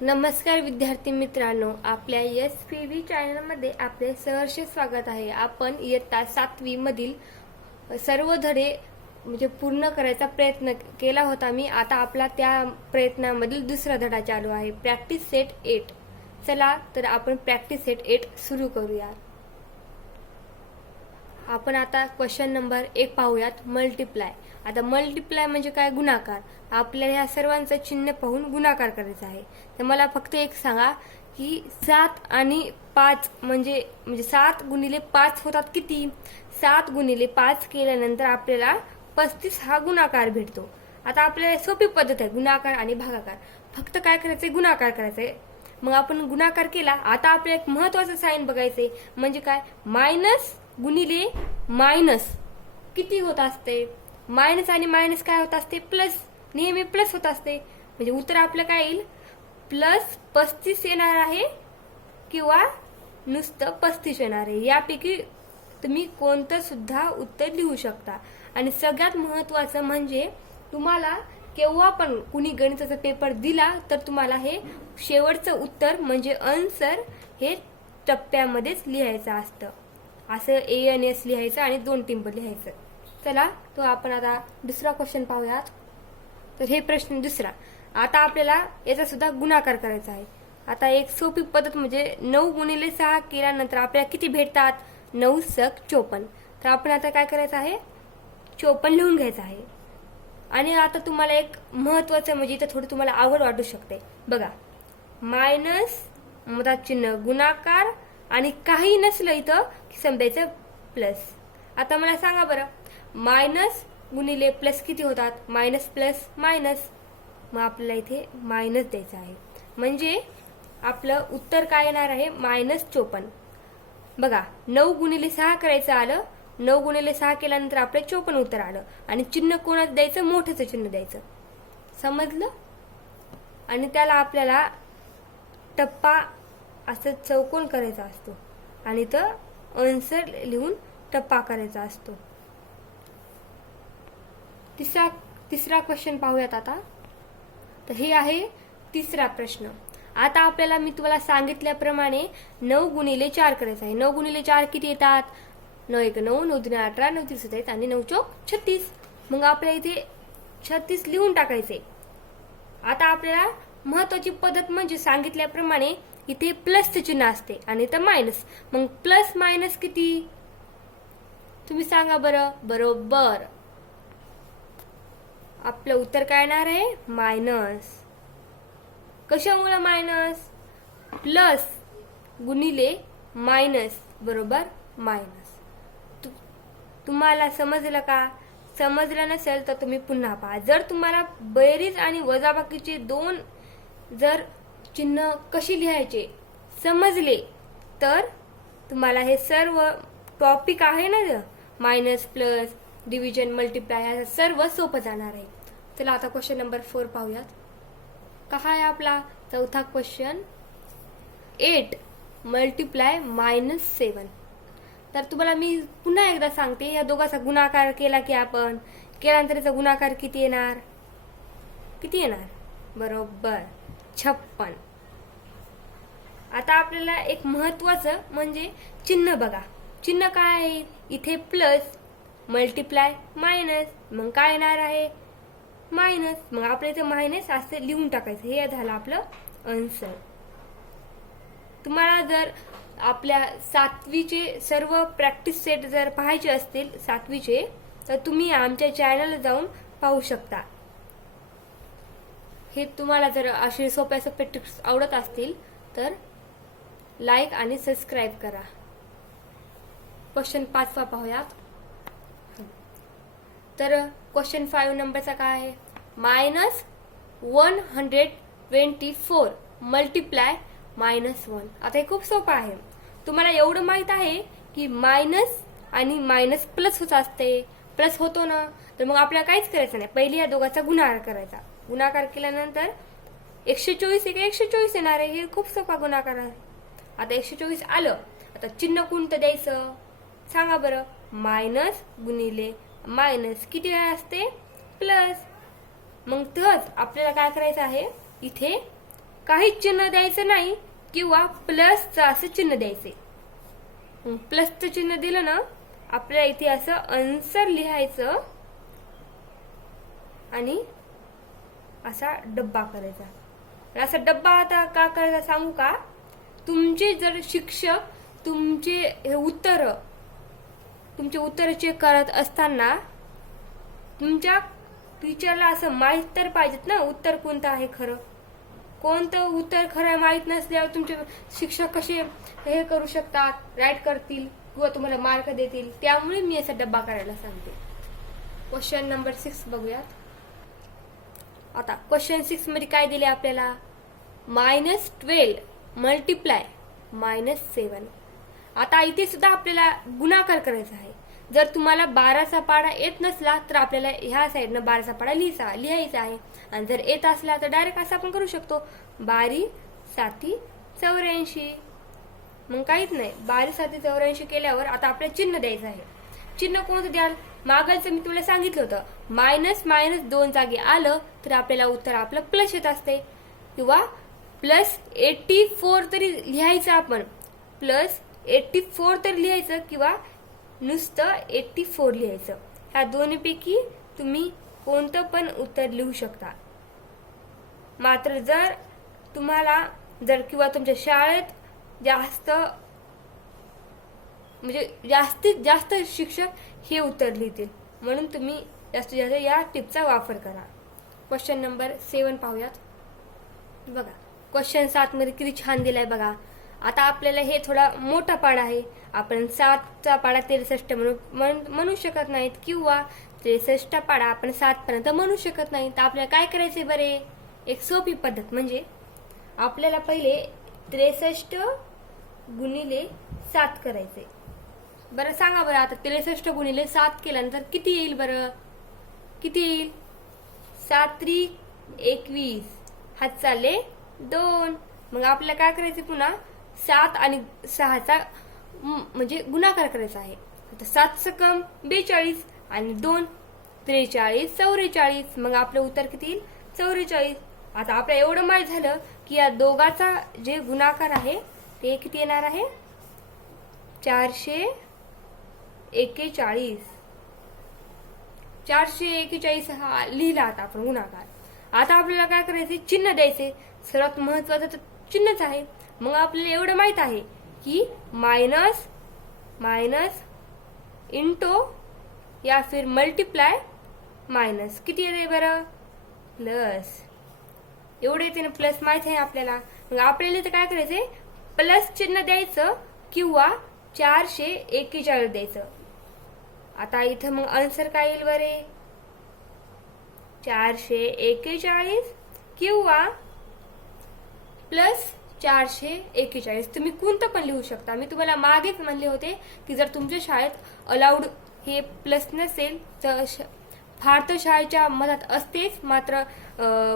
नमस्कार विद्यार्थी मित्रांनो, आपल्या SPV चॅनलमध्ये आपले सहर्ष स्वागत आहे। आपण इयत्ता 7वी मधील सर्व धडे म्हणजे पूर्ण करायचा प्रयत्न केला होता मी। आता आपला त्या प्रयत्नामधील दुसरा धडा चालू आहे, प्रॅक्टिस सेट 8। चला तर आपण प्रॅक्टिस सेट 8 सुरू करूया। आपण आता क्वेश्चन नंबर 1 पाहूयात, मल्टिप्लाय। आता मल्टिप्लाय म्हणजे काय? गुणाकार। आपल्याला ह्या सर्वांचं चिन्ह पाहून गुणाकार करायचा आहे। तर मला फक्त एक सांगा की 7 आणि 5 म्हणजे 7 गुणिले 5 होतात किती? 7 गुणिले 5 केल्यानंतर आपल्याला 35 हा गुणाकार भेटतो। आता आपल्याला सोपी पद्धत आहे गुणाकार आणि भागाकार। फक्त काय करायचंय? गुणाकार करायचंय। मग आपण गुणाकार केला। आता आपल्याला एक महत्त्वाचं साइन बघायचंय, म्हणजे काय? मायनस गुणिले मायनस किती होत असते? मायनस आणि मायनस काय होत असते? प्लस। नेहमी प्लस होत असते। म्हणजे उत्तर आपलं काय येईल? प्लस 35 येणार आहे किंवा नुसतं 35 येणार आहे। यापैकी तुम्ही कोणतं सुद्धा उत्तर लिहू शकता। आणि सगळ्यात महत्त्वाचं म्हणजे तुम्हाला केव्हा पण कुणी गणिताचा पेपर दिला तर तुम्हाला हे शेवटचं उत्तर म्हणजे आन्सर हे टप्प्यामध्येच लिहायचं असतं। असं ANS लिहायचं आणि 2 टिंब लिहायचं। चला तो आपण आता दुसरा क्वेश्चन पाहूयात। तर हे प्रश्न दुसरा। आता आपल्याला याचा सुद्धा गुणाकार करायचा आहे। आता एक सोपी पद्धत म्हणजे 9 गुणिले 6 केल्यानंतर आपल्याला किती भेटतात? 9 सक 54। तर आपण आता काय करायचं आहे? 54 लिहून घ्यायचं आहे। आणि आता तुम्हाला एक महत्त्वाचं म्हणजे इथं थोडं तुम्हाला आवड वाटू शकते बघा, मायनस मधात चिन्ह गुणाकार आणि काही नसलं इथं की समजायचं प्लस। आता मला सांगा बरं, मायनस गुणिले प्लस किती होतात? Minus plus minus. मग आपल्याला इथे मायनस द्यायचं आहे, म्हणजे आपलं उत्तर काय येणार आहे? -54। बघा, 9 गुणिले 6 करायचं आलं। 9 गुणिले 6 केल्यानंतर आपलं 54 उत्तर आलं। आणि चिन्ह कोणाचं द्यायचं? मोठ्याचं चिन्ह द्यायचं। समजलं? आणि त्याला आपल्याला टप्पा असं चौकोन करायचा असतो आणि तर आन्सर लिहून टप्पा करायचा असतो। तिसरा क्वेश्चन पाहूयात आता। तर हे आहे तिसरा प्रश्न। आता आपल्याला मी तुम्हाला सांगितल्याप्रमाणे 9 गुणिले 4 करायचं आहे। 9 गुणिले 4 किती येतात? 9 1 9, 9 2 18, 9 3 27 आणि 9 4 36। मग आपल्याला इथे 36 लिहून टाकायचे। आता आपल्याला महत्त्वाची पद्धत म्हणजे सांगितल्याप्रमाणे इथे प्लसचे चिन्ह असते आणि इथं मायनस। मग प्लस मायनस किती? तुम्ही सांगा बरं। बरोबर, आपलं उत्तर काय येणार आहे? मायनस। कशामुळे मायनस? प्लस गुणिले मायनस बरोबर मायनस। तुम्हाला समजलं का? समजलं नसेल तर तुम्ही पुन्हा पहा। जर तुम्हाला बेरीज आणि वजाबाकीचे 2 जर चिन्ह कशी लिहायचे समजले तर तुम्हाला हे सर्व टॉपिक आहे ना, मायनस प्लस डिव्हिजन मल्टिप्लाय सर्व सोपं जाणार आहे। चला आता क्वेश्चन नंबर 4 पाहूयात। कहा आहे आपला चौथा क्वेश्चन? 8 मल्टिप्लाय -7। तर तुम्हाला मी पुन्हा एकदा सांगते, या दोघांचा गुणाकार केला की आपण केल्यानंतर याचा गुणाकार किती येणार? किती येणार? बरोबर 56। आता आपल्याला एक महत्त्वाचं म्हणजे चिन्ह बघा। चिन्ह काय आहे? इथे प्लस मल्टिप्लाय मायनस, मग काय येणार आहे? मायनस। मग आपल्या इथे मायनस असं लिहून टाकायचं। हे झालं आपलं आन्सर। तुम्हाला जर आपल्या 7वीचे सर्व प्रॅक्टिस सेट जर पाहायचे असतील 7वीचे, तर तुम्ही आमच्या चॅनलला जाऊन पाहू शकता। हे तुम्हाला जर असे सोप्या ट्रिक्स आवडत असतील तर लाईक आणि सबस्क्राईब करा। क्वेश्चन 5 पाहूयात। तर क्वेश्चन 5 नंबरचा काय आहे? -124 मल्टिप्लाय -1। आता हे खूप सोपं आहे। तुम्हाला एवढं माहित आहे की मायनस आणि मायनस प्लस होत असते, प्लस होतो ना, तर मग आपल्याला काहीच करायचं नाही। पहिले या दोघांचा गुणाकार करायचा। गुणाकार केल्यानंतर 124 124 येणार आहे। हे खूप सोपा गुणाकार आहे। आता 124 आलं, आता चिन्ह कोणतं द्यायचं सांगा बरं? मायनस गुणिले मायनस किती वेळा असते? प्लस। मग तसंच आपल्याला काय करायचं आहे? इथे काहीच चिन्ह द्यायचं नाही किंवा प्लसचं असं चिन्ह द्यायचे. प्लसचं चिन्ह दिलं ना आपल्याला इथे असं आन्सर लिहायचं आणि असा डब्बा करायचा. असा डब्बा आता का करायचा सांगू का? तुमचे जर शिक्षक तुमचे उत्तर चेक करत असताना तुमच्या टीचरला असं माहित तर पाहिजेत ना उत्तर कोणतं आहे खरं. कोणतं उत्तर खरं माहित नसल्यावर तुमचे शिक्षक कसे हे करू शकतात, राईट करतील किंवा तुम्हाला मार्क देतील. त्यामुळे मी असा डब्बा करायला सांगते. क्वेश्चन नंबर 6 बघूयात. आता क्वेश्चन 6 मध्ये काय दिले आपल्याला? -12 मल्टिप्लाय -7. आता इथे सुद्धा आपल्याला गुणाकार करायचा आहे. जर तुम्हाला 12चा पाढा येत नसला तर आपल्याला ह्या साईडनं 12चा पाढा लिहायचा आहे. आणि जर येत असला तर डायरेक्ट असं आपण करू शकतो 12 7 84. मग काहीच नाही, 12 7 84 केल्यावर आता आपल्याला चिन्ह द्यायचं आहे. चिन्ह कोणतं द्याल? मागचं मी तुम्हाला सांगितलं होतं, -2 जागी आलं तर आपल्याला उत्तर आपलं प्लस येत असते. किंवा +84 तरी लिहायचं आपण, +84 तरी लिहायचं किंवा नुसतं 84 लिहायचं. ह्या दोन्हीपैकी तुम्ही कोणतं पण उत्तर लिहू शकता. मात्र जर तुम्हाला किंवा तुमच्या शाळेत जास्तीत जास्त शिक्षक हे उत्तर लिहितील, म्हणून तुम्ही जास्तीत जास्त या टिपचा वापर करा. क्वेश्चन नंबर 7 पाहूयात. बघा क्वेश्चन 7 मध्ये किती छान दिलाय बघा. आता आपल्याला हे थोडा मोठा पाढा आहे. आपण 7चा पाढा 63 म्हणू शकत नाहीत किंवा 63 पाढा आपण 7 पर्यंत म्हणू शकत नाही. तर आपल्याला काय करायचे बरे? एक सोपी पद्धत म्हणजे आपल्याला पहिले 63 गुणिले 7 करायचे. बरं सांगा बरं, आता 63 गुणिले 7 केल्यानंतर किती येईल बरं? किती येईल? 7 3 21, हात चालले 2. मग आपल्याला काय करायचे? पुन्हा 7 आणि 6चा म्हणजे गुणाकार करायचा आहे. आता 7 सकम 42 आणि 2 43 44. मग आपलं उत्तर किती येईल? 44. आता आपल्याला एवढं माहित झालं की या दोघाचा जे गुणाकार आहे ते किती येणार आहे? 441. 441 हा लिहिला आता आपण गुणाकार. आता आपल्याला काय करायचे? चिन्ह द्यायचे. सर्वात महत्वाचं तर चिन्हच आहे. मग आपल्याला एवढं माहित आहे की मायनस इंटो या फिर मल्टिप्लाय मायनस किती येते बरं? प्लस. एवढे येते ना, प्लस माहित आहे आपल्याला. मग आपल्याला इथे काय करायचंय? प्लस चिन्ह द्यायचं किंवा 441 द्यायचं. आता इथं मग आन्सर काय येईल बरे? 441 किंवा प्लस 441. तुम्ही कोणतं पण लिहू शकता. मी तुम्हाला मागेच म्हणले होते की जर तुमच्या शाळेत अलाउड हे प्लस नसेल तर फार तर शाळेच्या मधात असतेच, मात्र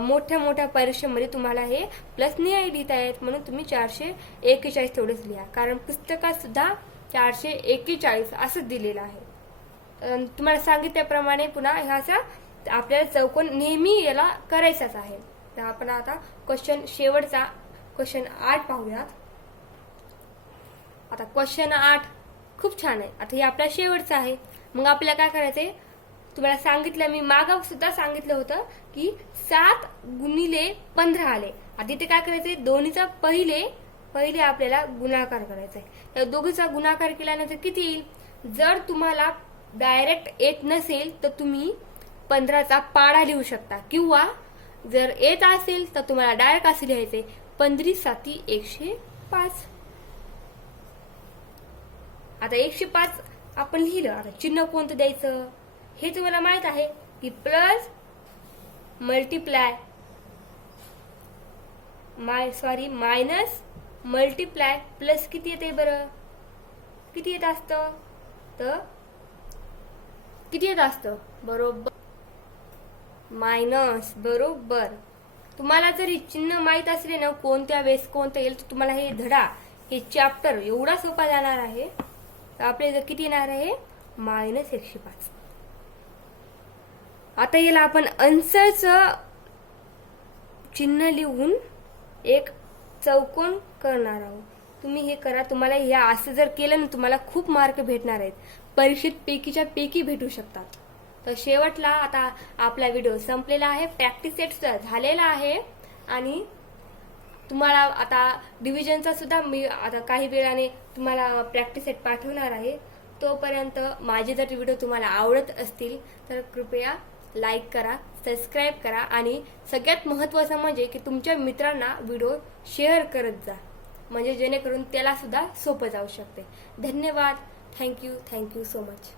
मोठ्या मोठ्या परीक्षेमध्ये तुम्हाला हे प्लस नाही लिहिता येत, म्हणून तुम्ही 441 तेवढेच लिहा. कारण पुस्तकात सुद्धा 441 असंच दिलेलं आहे. तुम्हाला सांगितल्याप्रमाणे पुन्हा ह्याचा आपल्याला चौकोन नेहमी याला करायचाच आहे. तर आपण आता शेवटचा क्वेश्चन 8 पाहूयात. आता क्वेश्चन 8 खूप छान आहे. आता हे आपला शेवटचा आहे. मग आपल्याला काय करायचंय? तुम्हाला सांगितलं, मी मागं सुद्धा सांगितलं होतं की 7 गुणिले 15 आले. आता इथे काय करायचंय? दोन्हीचा पहिले आपल्याला गुणाकार करायचा आहे. त्या दोघीचा गुणाकार केल्यानंतर किती येईल? जर तुम्हाला डायरेक्ट येत नसेल तर तुम्ही 15चा पाढा लिहू शकता, किंवा जर येत असेल तर तुम्हाला डायरेक्ट असे लिहायचे 15 7 105. आता 105 आपण लिहिलं. आता चिन्ह कोणतं द्यायचं हे तुम्हाला माहित आहे की plus multiply minus multiply plus किती येते बरं? किती येत असतं? तर किती येत असतं? बरोबर मायनस. बरोबर. तुम्हाला जर हे चिन्ह माहित असले ना कोणत्या वेळेस कोणतं येईल तर तुम्हाला हे धडा, हे चॅप्टर एवढा सोपा जाणार आहे. तर आपले जर किती येणार आहे? -105. आता याला आपण आन्सरचं चिन्ह लिहून एक चौकोन करणार आहोत. तुम्ही हे करा. तुम्हाला हे असं जर केलं ना तुम्हाला खूप मार्क भेटणार आहेत. परीक्षेत पैकीच्या पैकी भेटू शकतात. तर शेवटला आता आपला व्हिडिओ संपलेला आहे. प्रॅक्टिस सेट झालेला आहे आणि तुम्हाला आता डिव्हिजनचा सुद्धा मी आता काही वेळाने तुम्हाला प्रॅक्टिस सेट पाठवणार आहे. तोपर्यंत माझे जर व्हिडिओ तुम्हाला आवडत असतील तर कृपया लाईक करा, सबस्क्राईब करा आणि सगळ्यात महत्त्वाचं म्हणजे की तुमच्या मित्रांना व्हिडिओ शेअर करत जा, म्हणजे जेणेकरून त्याला सुद्धा सोपं जाऊ शकते. धन्यवाद. Thank you so much.